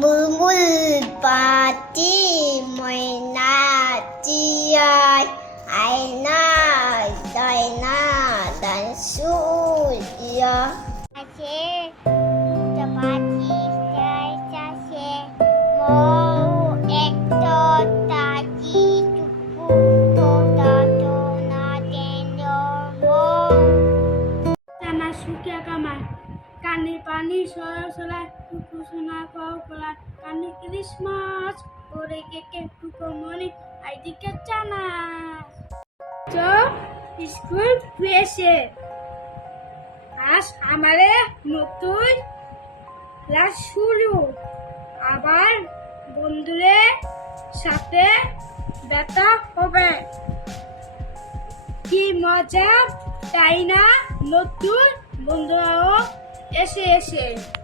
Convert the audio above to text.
বুলবুল পাতি ময়না চিয়াই আয়না দয়না দানসু ইয়া কামার কানি পানি সরা সরায় কুকু সোনা কও কলা। কানি ক্রিসমাস ওরে কেকে, কুকু মনি, আইদিকে চানা তো স্কুল পেয়েছে আজ আমারে নতুন ক্লাস শুরু। আবার বন্ধুদের সাথে দেখা হবে। কি মজা, তাই না? নতুন Mundo AO SS.